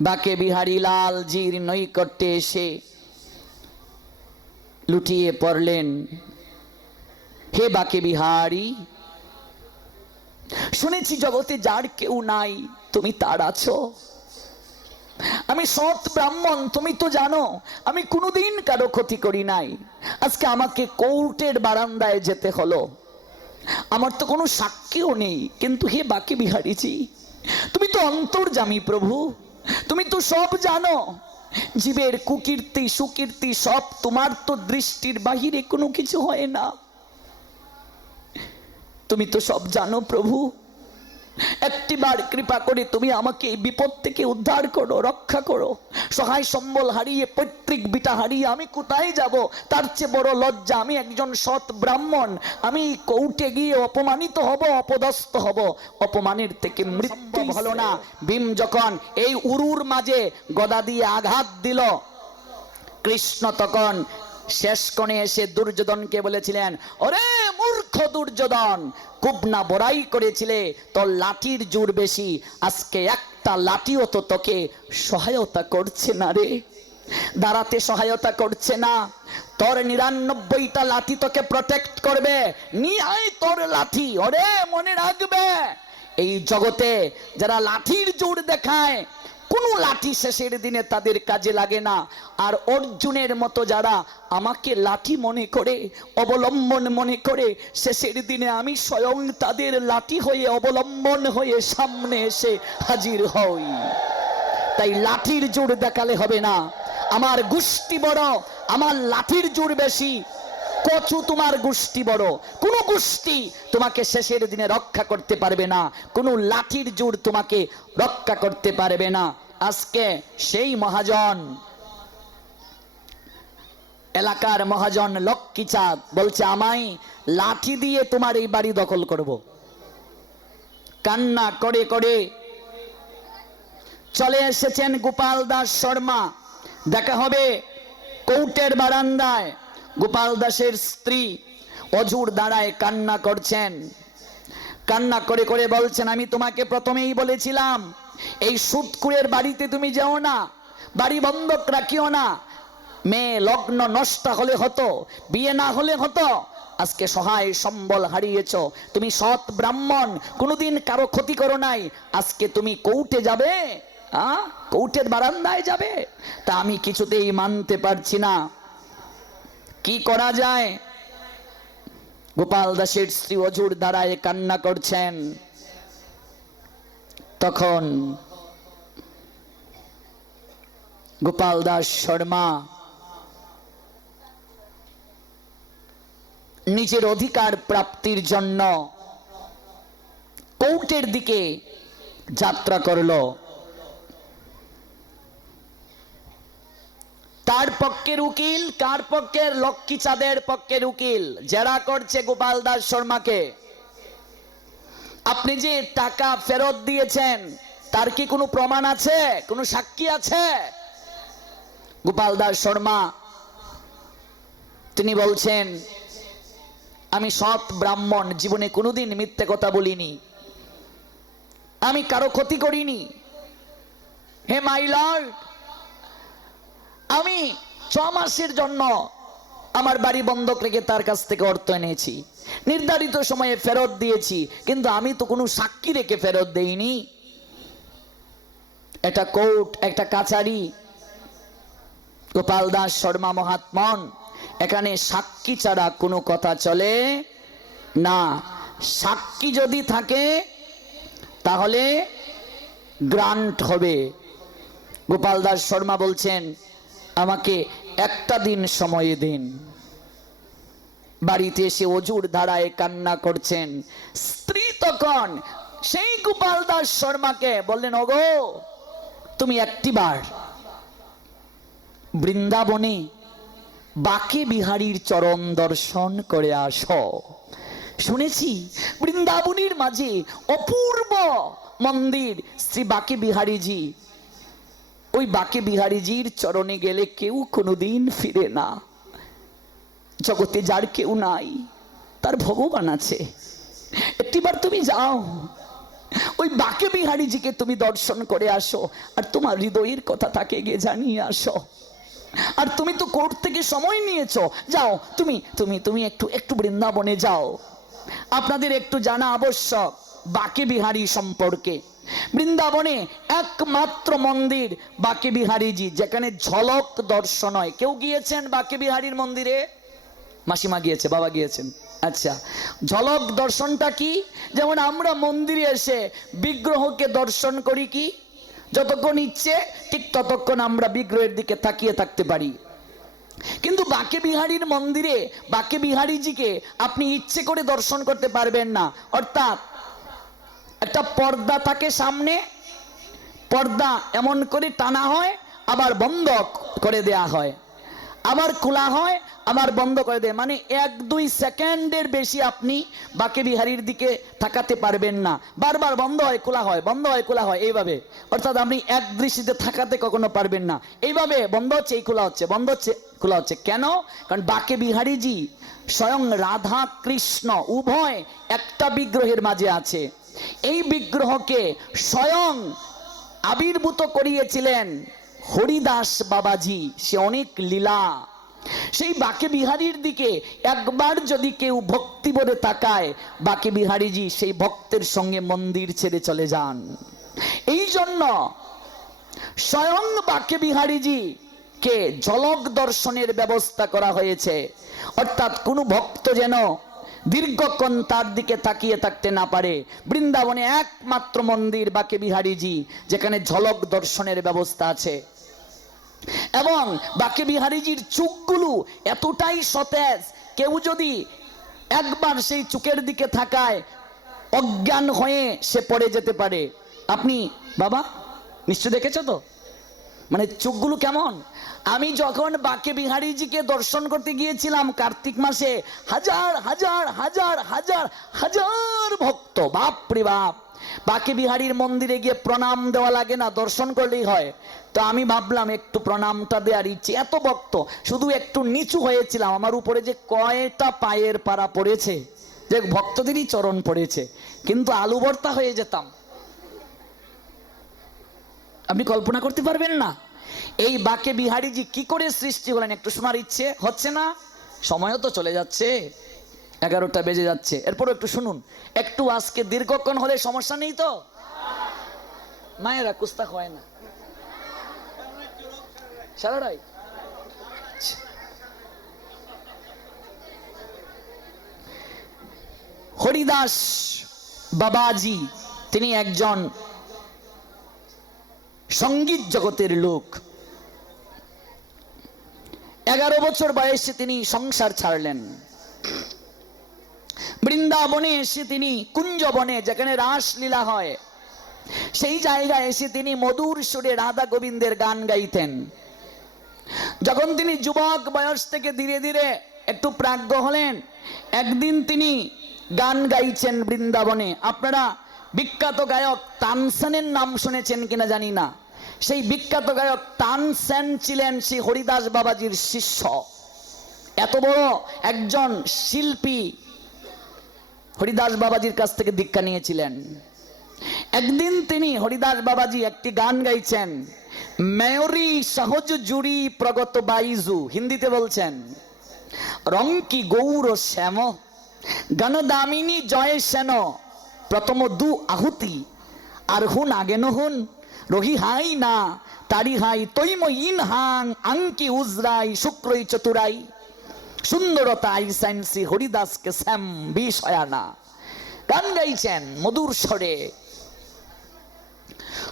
বাকে বিহারী লাল জির নৈকট্যে এসে লুটিয়ে পড়লেন। হে বাকে বিহারী, শুনেছি জগতে যার কেউ নাই, তুমি তার আছো। আমি সৎ ব্রাহ্মণ, তুমি তো জানো, আমি কোনোদিন কারও ক্ষতি করি নাই। আজকে আমাকে কোর্টের বারান্দায় যেতে হলো। আমার তো কোনো সাক্ষীও নেই। কিন্তু হে বাকি বিহারীজি, তুমি তো অন্তর্জামী প্রভু। তুমি তো সব জানো, জীবের কুকীর্তি, সুকীর্তি সব তোমার তো দৃষ্টির বাহিরে কোনো কিছু হয় না। তুমি তো সব জানো প্রভু। একটিবার কৃপা করে তুমি আমাকে এই বিপদ থেকে উদ্ধার করো রক্ষা করো। সহায় সম্বল হারিয়ে পৈতৃক বিটা হারিয়ে আমি কোথায় যাব? তার চেয়ে বড় লজ্জা আমি একজন সৎ ব্রাহ্মণ। আমি কৌটে গিয়ে অপমানিত হব অপদস্থ হব। অপমানের থেকে মৃত্যু হলো না। ভীম যখন এই উরুর মাঝে গদা দিয়ে আঘাত দিল কৃষ্ণ তখন শেষ কোণে এসে দুর্যোধনকে বলেছিলেন, ওরে মূর্খ দুর্যোধন খুব না বড়াই করেছিলে, তোর লাঠির জোর বেশি, আজকে একটা লাঠিও তো তোকে সহায়তা করছে না রে, দাঁড়াতে সহায়তা করছে না, তোর নিরানব্বইটা লাঠি তোকে প্রটেক্ট করবে নিয়ে তোর লাঠি, ওরে মনে রাখবে, এই জগতে যারা লাঠির জোর দেখায় কোনো লাঠি শেষের দিনে তাদের কাজে লাগে না। আর অর্জুনের মতো যারা আমাকে লাঠি মনে করে, অবলম্বন মনে করে, শেষের দিনে আমি স্বয়ং তাদের লাঠি হয়ে, অবলম্বন হয়ে সামনে এসে হাজির হই। তাই লাঠির জোর দেখালে হবে না। আমার গোষ্ঠী বড়, আমার লাঠির জোর বেশি। কচু তোমার গোষ্ঠী বড়। কোন গোষ্ঠী তোমাকে শেষের দিনে রক্ষা করতে পারবে না। কোনো লাঠির জোর তোমাকে রক্ষা করতে পারবে না। আজকে সেই মহাজন, এলাকার মহাজন লক্ষ্মী চাঁদ বলছে, আমায় লাঠি দিয়ে তোমার এই বাড়ি দখল করব। কান্না করে করে চলে এসেছেন গোপাল দাস শর্মা। দেখা হবে কৌটের বারান্দায়, গোপাল দাসের স্ত্রী অজুর দাঁড়ায় কান্না করছেন। কান্না করে করে বলছেন, আমি তোমাকে প্রথমেই বলেছিলাম এই সুদকুরের বাড়িতে তুমি যেও না, বাড়ি বন্ধক রাখিও না। মেয়ে লগ্ন নষ্ট হলে হতো, বিয়ে না হলে হতো, আজকে সহায় সম্বল হারিয়েছ, তুমি সৎ ব্রাহ্মণ, কোনোদিন কারও ক্ষতি করো নাই, আজকে তুমি কৌটে যাবে? কৌটের বারান্দায় যাবে, তা আমি কিছুতেই মানতে পারছি না। কি করা যায়? গোপাল দাসের স্ত্রী অজুর দ্বারায় কান্না করছেন। তখন গোপাল দাস শর্মা নিজের অধিকার প্রাপ্তির জন্য কৌটের দিকে যাত্রা করল। তার পক্ষের উকিল, কার পক্ষের লক্ষ্মী চাঁদের পক্ষের উকিল? যারা করছে গোপাল দাস শর্মাকে। আপনি যে টাকা ফেরত দিয়েছেন, তার কি কোনো প্রমাণ আছে? কোনো সাক্ষী আছে? গোপাল দাস শর্মা, তিনি বলছেন, আমি সৎ ব্রাহ্মণ, জীবনে কোনোদিন মিথ্যে কথা বলিনি। আমি কারও ক্ষতি করিনি। হে মাই লর্ড, আমি ছ মাসের জন্য আমার বাড়ি বন্ধক রেখে তার কাছ থেকে অর্থ এনেছি। নির্ধারিত সময়ে ফেরত দিয়েছি, কিন্তু আমি তো কোনো সাক্ষী রেখে ফেরত দেইনি। এটা কোর্ট একটা কাছারি গোপাল দাস শর্মা মহাত্মন, এখানে সাক্ষী ছাড়া কোনো কথা চলে না। সাক্ষী যদি থাকে, তাহলে গ্রান্ট হবে। গোপাল দাস শর্মা বলছেন, আমাকে একটা দিন সময় দিন। বাড়িতে এসে অজুর ধারায় কান্না করছেন। স্ত্রী তখন সেই গোপাল দাস শর্মাকে বললেন, ওগো, তুমি একটিবার বৃন্দাবনে বাকি বিহারীর চরণ দর্শন করে আসো। শুনেছি বৃন্দাবনের মাঝে অপূর্ব মন্দির শ্রী বাকে বিহারীজি ওই বাকে বিহারীজির চরণে গেলে কেউ কোনোদিন ফিরে না। জগতে যার কেউ নাই, তার ভগবান আছে। একটিবার তুমি যাও। ওই বাকে বিহারীজিকে তুমি দর্শন করে আসো, আর তোমার হৃদয়ের কথা তাকে গিয়ে জানিয়ে আসো। আর তুমি তো কোর্ট থেকে সময় নিয়েছো। যাও, তুমি তুমি তুমি একটু একটু বৃন্দাবনে যাও। আপনাদের একটু জানা আবশ্যক, বাকে বিহারী সম্পর্কে। বৃন্দাবনে একমাত্র মন্দির বাকে বিহারীজি, যেখানে ঝলক দর্শন হয়। কেউ গিয়েছেন বাকে বিহারীর মন্দিরে? মাসিমা গিয়েছে, বাবা গিয়েছেন। আচ্ছা ঝলক দর্শনটা কি? যেমন আমরা মন্দিরে এসে বিগ্রহকে দর্শন করি কি? যতক্ষণ ইচ্ছে, ঠিক ততক্ষণ আমরা বিগ্রহের দিকে তাকিয়ে থাকতে পারি। কিন্তু বাকে বিহারীর মন্দিরে, বাকে বিহারীজিকে আপনি ইচ্ছে করে দর্শন করতে পারবেন না। অর্থাৎ একটা পর্দা থাকে সামনে, পর্দা এমন করে টানা হয়, আবার বন্ধ করে দেয়া হয়। আবার খোলা হয়, আবার বন্ধ করে দেয়। মানে এক, দুই সেকেন্ডের বেশি আপনি বাকে বিহারীর দিকে তাকাতে পারবেন না। বারবার বন্ধ হয়, খোলা হয়, বন্ধ হয়, খোলা হয়, এইভাবে। অর্থাৎ আপনি এক দৃষ্টিতে থাকাতে কখনো পারবেন না। এইভাবে বন্ধ হচ্ছে, এই খোলা হচ্ছে, বন্ধ হচ্ছে, খোলা হচ্ছে। কেন? কারণ বাকে বিহারীজি স্বয়ং রাধা কৃষ্ণ, উভয় একটা বিগ্রহের মাঝে আছে। এই বিগ্রহকে স্বয়ং আবির্ভূত করিয়েছিলেন হরিদাস বাবাজি। সে অনেক লীলা। সেই বাকে বিহারীর দিকে একবার যদি কেউ ভক্তি বলে তাকায় বাকে বিহারীজি সেই ভক্তের সঙ্গে মন্দির ছেড়ে চলে যান। এই জন্য স্বয়ং বাকে বিহারীজি কে ঝলক দর্শনের ব্যবস্থা করা হয়েছে। অর্থাৎ কোনো ভক্ত যেন দীর্ঘক্ষণ তার দিকে তাকিয়ে থাকতে না পারে। বৃন্দাবনে একমাত্র মন্দির বাকে বিহারীজি, যেখানে ঝলক দর্শনের ব্যবস্থা আছে। এবং বাকে বিহারীজির চোখগুলো এতটাই সতেজ, কেউ যদি একবার সেই চোখের দিকে থাকায় অজ্ঞান হয়ে সে পড়ে যেতে পারে। আপনি, বাবা, নিশ্চয় দেখেছ তো? মানে চোখগুলো কেমন? আমি যখন বাকে বিহারীজিকে দর্শন করতে গিয়েছিলাম কার্তিক মাসে, হাজার হাজার হাজার হাজার হাজার ভক্ত, বাপ রে বাপ। বাকে বিহারীর মন্দিরে গিয়ে প্রণাম দেওয়া লাগে না, দর্শন করলেই হয়। তো আমি ভাবলাম, একটু প্রণামটা দেওয়ার ইচ্ছে। এত ভক্ত, শুধু একটু নিচু হয়েছিলাম। আমার উপরে যে কয়টা পায়ের পাড়া পড়েছে, যে ভক্তদেরই চরণ পড়েছে, কিন্তু আলু ভর্তা হয়ে যেতাম। আপনি কল্পনা করতে পারবেন না। এই বাকে বিহারীজি কি করে সৃষ্টি হলেন একটু শোনার ইচ্ছে হচ্ছে না? সময়ও তো চলে যাচ্ছে, এগারোটা বেজে যাচ্ছে। এরপর একটু শুনুন, একটু আজকে দীর্ঘক্ষণ হলে সমস্যা নেই তো? মায়েরা কুস্তা হয় না। সারাটাই হরিদাস বাবাজি, তিনি একজন সংগীত জগতের লোক। এগারো বছর বয়সে তিনি সংসার ছাড়লেন। বৃন্দাবনে এসে তিনি কুঞ্জবনে, যেখানে রাসলীলা হয়, সেই জায়গায় এসে তিনি মধুর সুরে রাধা গোবিন্দের গান গাইতেন। যখন তিনি যুবক বয়স থেকে ধীরে ধীরে একটু প্রাজ্ঞ হলেন, একদিন তিনি গান গাইছেন বৃন্দাবনে। আপনারা বিখ্যাত গায়ক তানসেনের নাম শুনেছেন কিনা জানি না। সেই বিখ্যাত গায়ক তানসেন ছিলেন শ্রী হরিদাস বাবাজির শিষ্য। এত বড় একজন শিল্পী হরিদাস বাবাজির কাছ থেকে দীক্ষা নিয়েছিলেন। একদিন তিনি হরিদাস বাবাজি একটি গান গাইছেন, মেয়রি সহজ জুড়ি প্রগত বাইজু হিন্দিতে বলছেন। রঙ্কি গৌর শ্যাম গণদামিনী জয় সেন প্রথম দু আহুতি। আর হুন আগে হুন, রহি হাই না, তারি হাই তৈম ইন হাং আঙ্কি উজরাই, শুক্রই চতুরাই। সুন্দরতা আইসাইন্সি হরিদাসকে শ্যাম বিষয়ানা। গান গাইছেন মধুর স্বরে।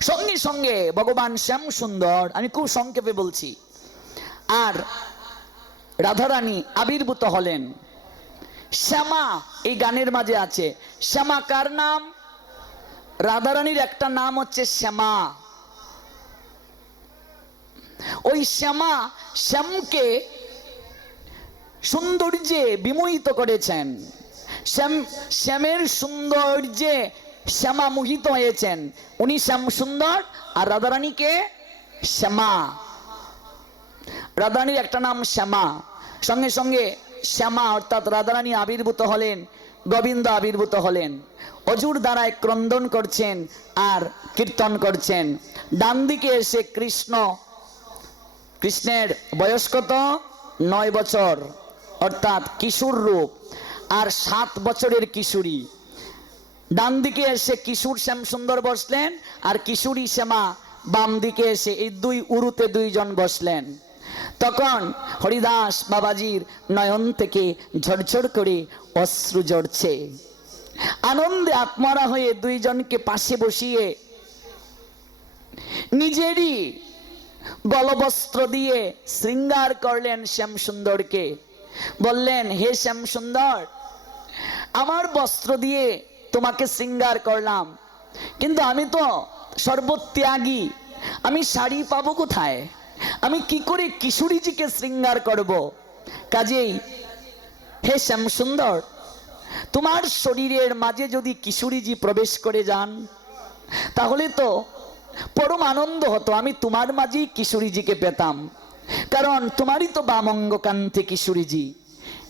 সঙ্গে সঙ্গে ভগবান শ্যাম সুন্দর, আমি খুব সংক্ষেপে বলছি। আর রাধারানী আবির্ভূত হলেন। শ্যামা, এই গানের মাঝে আছে। শ্যামা, কার নাম? রাধারানীর একটা নাম হচ্ছে শ্যামা। ওই শ্যামা শ্যামকে সৌন্দর্যে বিমোহিত করেছেন। শ্যাম, শ্যামের সৌন্দর্যে শ্যামা মোহিত হয়েছেন। উনি শ্যাম সুন্দর আর রাধারানীকে শ্যামা। রাধারানীর একটা নাম শ্যামা। সঙ্গে সঙ্গে শ্যামা অর্থাৎ রাধারানী আবির্ভূত হলেন, গোবিন্দ আবির্ভূত হলেন, অজুর দ্বারায় ক্রন্দন করছেন আর কীর্তন করছেন। ডান দিকে এসে কৃষ্ণ, কৃষ্ণের বয়স কত? নয় বছর, অর্থাৎ কিশোর রূপ, আর সাত বছরের কিশোরী। ডান দিকে এসে কিশোর শ্যাম সুন্দর বসলেন আর কিশোরী শ্যামা বাম দিকে এসে এই দুই উরুতে দুইজন বসলেন। তখন হরিদাস বাবাজির নয়ন থেকে ঝরঝর করে অশ্রু জড়ছে আনন্দে আত্মারা হয়ে দুইজনকে পাশে বসিয়ে নিজেরই গলবস্ত্র দিয়ে শৃঙ্গার করলেন শ্যাম সুন্দরকে বললেন, হে শ্যাম সুন্দর আমার বস্ত্র দিয়ে তোমাকে শৃঙ্গার করলাম, কিন্তু আমি তো সর্বত্যাগী, আমি শাড়ি পাবো কোথায়? আমি কি করে কিশোরীজিকে শৃঙ্গার করব? কাজেই, হে শ্যাম সুন্দর, তোমার শরীরের মাঝে যদি কিশোরীজি প্রবেশ করে যান, তাহলে তো পরম আনন্দ হতো, আমি তোমার মাঝেই কিশোরীজিকে পেতাম। কারণ তোমারই তো বামঙ্গ কান্তি কিশোরীজি।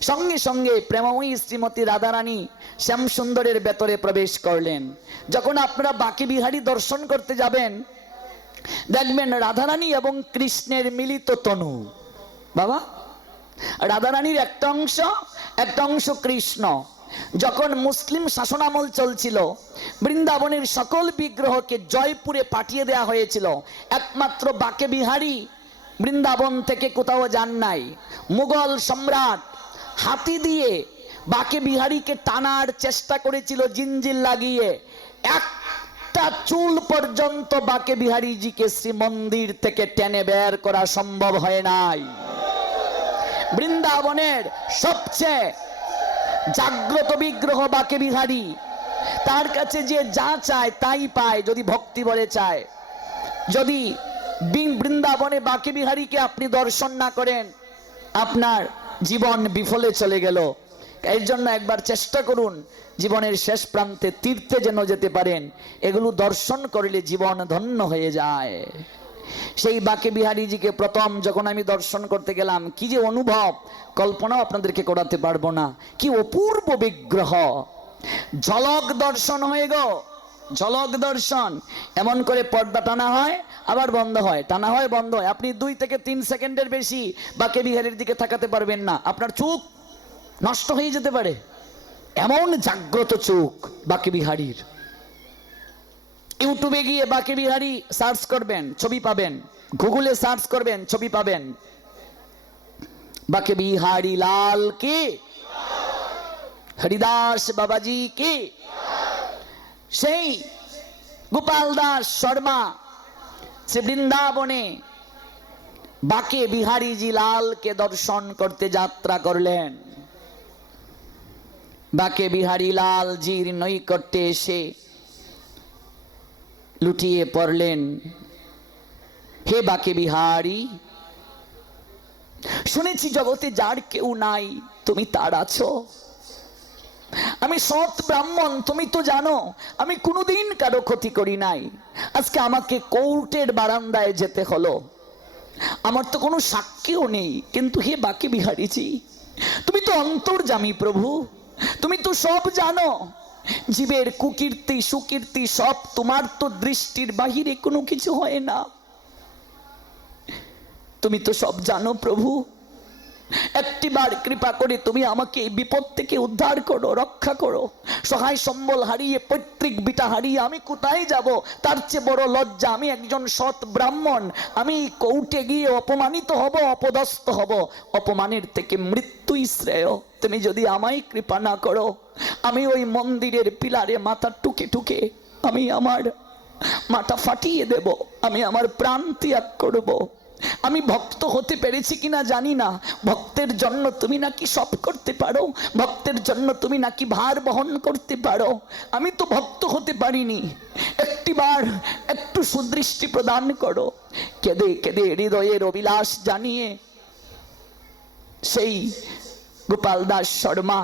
সঙ্গে সঙ্গে প্রেমময়ী শ্রীমতী রাধারানী শ্যাম সুন্দরের ভেতরে প্রবেশ করলেন। যখন আপনারা বাকি বিহারী দর্শন করতে যাবেন দেখবেন রাধারানী এবং কৃষ্ণের মিলিত তনু। বাবা, রাধারানীর একটা অংশ একটা অংশ কৃষ্ণ। যখন মুসলিম শাসনামল চলছিল, বৃন্দাবনের সকল বিগ্রহকে জয়পুরে পাঠিয়ে দেয়া হয়েছিল। একমাত্র বাকে বিহারী বৃন্দাবন থেকে কোথাও যান নাই। মুঘল সম্রাট হাতি দিয়ে বাকে বিহারীকে টানার চেষ্টা করেছিল জিনজিল লাগিয়ে। একটা চুল পর্যন্ত বাকে বিহারীজিকে শ্রীমন্দির থেকে টেনে বের করা সম্ভব হয় নাই। বৃন্দাবনের সবচেয়ে জাগ্রত বিগ্রহ বাকে বিহারী, তার কাছে যে যা চায় তাই পায়, যদি ভক্তি বলে চায়। যদি বৃন্দাবনে বাকে বিহারীকে আপনি দর্শন না করেন, আপনার জীবন বিফলে চলে গেল। এর জন্য একবার চেষ্টা করুন জীবনের শেষ প্রান্তে তীর্থে যেন যেতে পারেন। এগুলো দর্শন করলে জীবন ধন্য হয়ে যায়। সেই বাকে বিহারীজিকে প্রথম যখন আমি দর্শন করতে গেলাম, কি যে অনুভব! কল্পনাও আপনাদেরকে করাতে পারব না। কি অপূর্ব বিগ্রহ! ঝলক দর্শন হয়ে গো, ঝলক দর্শন। এমন করে পর্দা টানা হয়, আবার বন্ধ হয়। টানা হয়, বন্ধ হয়। আপনি দুই থেকে তিন সেকেন্ডের বেশি বাকে বিহারীর দিকে তাকাতে পারবেন না। আপনার চোখ নষ্ট হয়ে যেতে পারে। এমন জাগ্রত চোখ বাকি বিহারীর ইউটিউবে গিয়ে বাকি বিহারি সার্চ করবেন, ছবি পাবেন। গুগলে সার্চ করবেন, ছবি পাবেন। বাকে বিহারি লাল কে? হরিদাস বাবাজি কে? সেই গোপাল দাস শর্মা, সে বৃন্দাবনে বাকে বিহারীজি লালকে দর্শন করতে যাত্রা করলেন। বাকে বিহারি লাল জির নৈকট্যে এসে লুটিয়ে পড়লেন। হে বাকে বিহারি, শুনেছি জগতে যার কেউ নাই, তুমি তার আছো। আমি সৎ ব্রাহ্মণ, তুমি তো জানো, আমি কোনোদিন কারও ক্ষতি করি নাই। আজকে আমাকে কোর্টের বারান্দায় যেতে হলো। আমার তো কোনো সাক্ষীও নেই। কিন্তু হে বাকি বিহারীজি, তুমি তো অন্তর্জামী প্রভু। তুমি তো সব জানো, জীবের কুকীর্তি, সুকীর্তি, সব তোমার তো দৃষ্টির বাহিরে কোনো কিছু হয় না। তুমি তো সব জানো প্রভু। একটিবার কৃপা করে তুমি আমাকে এই বিপদ থেকে উদ্ধার করো, রক্ষা করো। সহায় সম্বল হারিয়ে, পৈতৃক বিটা হারিয়ে আমি কোথায় যাব? তার চেয়ে বড় লজ্জা, আমি একজন সৎ ব্রাহ্মণ। আমি কৌটে গিয়ে অপমানিত হব, অপদস্থ হব। অপমানের থেকে মৃত্যুই শ্রেয়। তুমি যদি আমায় কৃপা না করো, আমি ওই মন্দিরের পিলারে মাথা টুকে টুকে আমি আমার মাথা ফাটিয়ে দেব। আমি আমার প্রাণ ত্যাগ করব। আমি ভক্ত হতে পেরেছি কিনা জানি না। ভক্তের জন্য তুমি নাকি সব করতে পারো। ভক্তের জন্য তুমি নাকি ভার বহন করতে পারো। আমি তো ভক্ত হতে পারিনি। একটিবার একটু সুদৃষ্টি প্রদান করো। কেঁদে কেঁদে হৃদয়ের অবিলাস জানিয়ে সেই গোপাল দাস শর্মা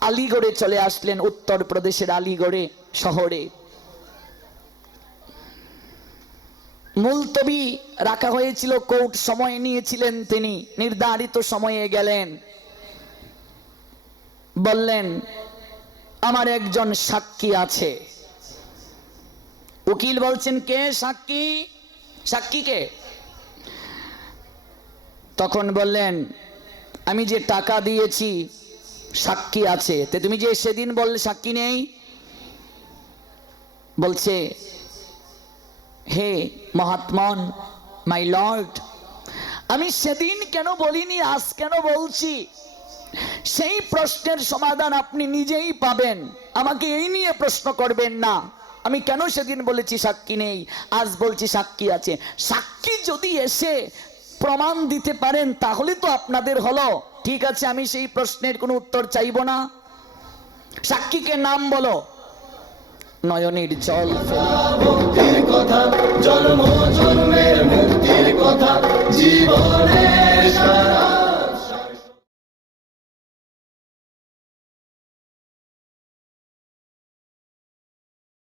আলিগড়ে চলে আসলেন উত্তর প্রদেশের আলিগড়ে শহরে। মুলতবি রাখা হয়েছিল কোর্ট, সময় নিয়েছিলেন তিনি, নির্ধারিত সময়ে গেলেন। বললেন, আমার একজন সাক্ষী আছে। উকিল বলছেন, কে সাক্ষী? সাক্ষী কে? তখন বললেন, আমি যে টাকা দিয়েছি, সাক্ষী আছে। তুমি যে সেদিন বললে সাক্ষী নেই? বলছে হে মহাত্মন মাই লর্ড আমি সেদিন কেন বলিনি, আজ কেন বলছি? সেই প্রশ্নের সমাধান আপনি নিজেই পাবেন। আমাকে এই নিয়ে প্রশ্ন করবেন না। আমি কেন সেদিন বলেছি সাক্ষী নেই? আজ বলছি সাক্ষী আছে। সাক্ষী যদি এসে প্রমাণ দিতে পারেন, তাহলে তো আপনাদের হলো। ঠিক আছে, আমি সেই প্রশ্নের কোনো উত্তর চাইব না। সাক্ষীকে নাম বলো। নয়নের জল মুক্তির কথা জন্ম জন্মের মুক্তির কথা জীবনে সারা